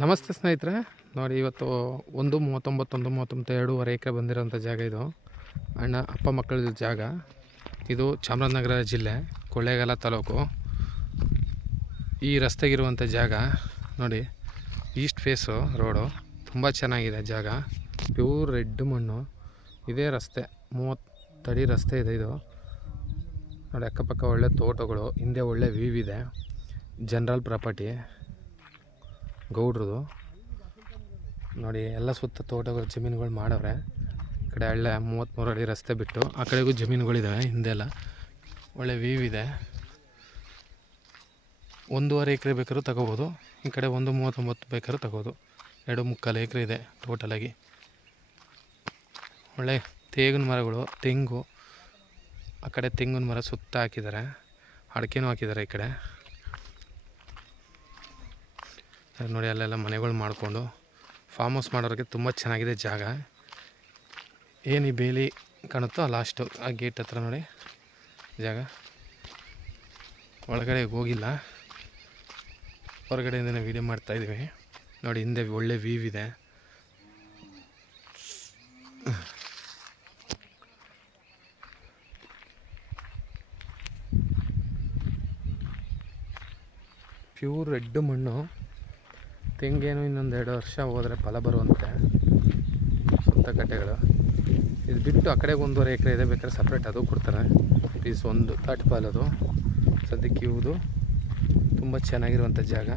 ನಮಸ್ತೆ ಸ್ನೇಹಿತರೆ, ನೋಡಿ ಇವತ್ತು 2 ಎಕರೆ ಬಂದಿರೋಂಥ ಜಾಗ ಇದು. ಅಪ್ಪ ಮಕ್ಕಳ ಜಾಗ ಇದು. ಚಾಮರಾಜನಗರ ಜಿಲ್ಲೆ, ಕೊಳ್ಳೇಗಾಲ ತಾಲೂಕು. ಈ ರಸ್ತೆಗಿರುವಂಥ ಜಾಗ ನೋಡಿ, ಈಸ್ಟ್ ಫೇಸು ರೋಡು. ತುಂಬ ಚೆನ್ನಾಗಿದೆ ಜಾಗ. ಪ್ಯೂರ್ ರೆಡ್ ಮಣ್ಣು. ಇದೇ ರಸ್ತೆ 30 ಅಡಿ ರಸ್ತೆ ಇದೆ ಇದು ನೋಡಿ. ಅಕ್ಕಪಕ್ಕ ಒಳ್ಳೆ ತೋಟಗಳು, ಹಿಂದೆ ಒಳ್ಳೆ ವ್ಯೂ ಇದೆ. ಜನರಲ್ ಪ್ರಾಪರ್ಟಿ ಗೌಡ್ರದು ನೋಡಿ. ಎಲ್ಲ ಸುತ್ತ ತೋಟಗಳು, ಜಮೀನುಗಳು ಮಾಡವ್ರೆ. ಈ ಕಡೆ ಹಳ್ಳ 33 ಅಡಿ ರಸ್ತೆ ಬಿಟ್ಟು ಆ ಕಡೆಗೂ ಜಮೀನುಗಳಿದ್ದಾವೆ. ಹಿಂದೆಲ್ಲ ಒಳ್ಳೆ ವ್ಯೂ ಇದೆ. 1.5 ಎಕರೆ ಬೇಕಾದ್ರೂ ತಗೋಬೋದು. ಈ ಕಡೆ 1.39 ಬೇಕಾದ್ರೂ ತಗೋಬೋದು. 2.25 ಎಕರೆ ಇದೆ ಟೋಟಲಾಗಿ. ಒಳ್ಳೆ ತೇಗಿನ ಮರಗಳು, ತೆಂಗು. ಆ ಕಡೆ ತೆಂಗಿನ ಮರ ಸುತ್ತ ಹಾಕಿದ್ದಾರೆ, ಅಡಿಕೆನೂ ಹಾಕಿದ್ದಾರೆ ಈ ಕಡೆ ನೋಡಿ. ಅಲ್ಲೆಲ್ಲ ಮನೆಗಳು ಮಾಡಿಕೊಂಡು ಫಾರ್ಮ್ ಹೌಸ್ ಮಾಡೋರಿಗೆ ತುಂಬ ಚೆನ್ನಾಗಿದೆ ಜಾಗ. ಏನು ಈ ಬೇಲಿ ಕಾಣುತ್ತೋ ಲಾಸ್ಟು ಆ ಗೇಟ್ ಹತ್ರ ನೋಡಿ ಜಾಗ. ಒಳಗಡೆ ಹೋಗಿಲ್ಲ, ಹೊರಗಡೆಯಿಂದನೇ ವೀಡಿಯೋ ಮಾಡ್ತಾಯಿದ್ದೀವಿ ನೋಡಿ. ಹಿಂದೆ ಒಳ್ಳೆ ವ್ಯೂ ಇದೆ. ಪ್ಯೂರ್ ರೆಡ್ ಮಣ್ಣು. ತೆಂಗೇನು ಇನ್ನೊಂದು 2 ವರ್ಷ ಹೋದರೆ ಫಲ ಬರುವಂತೆ. ಸುತ್ತ ಕಟ್ಟೆಗಳು. ಇದು ಬಿಟ್ಟು ಆ ಕಡೆಗೆ 1.5 ಎಕರೆ ಇದೆ, ಬೇಕಾದ್ರೆ ಸಪ್ರೇಟ್ ಅದು ಕೊಡ್ತಾರೆ. ಪೀಸ್ ಒಂದು ತಾಟ್ಪಾಲ್. ಅದು ಸದ್ಯಕ್ಕೆ ಇವುದು ತುಂಬ ಚೆನ್ನಾಗಿರುವಂಥ ಜಾಗ.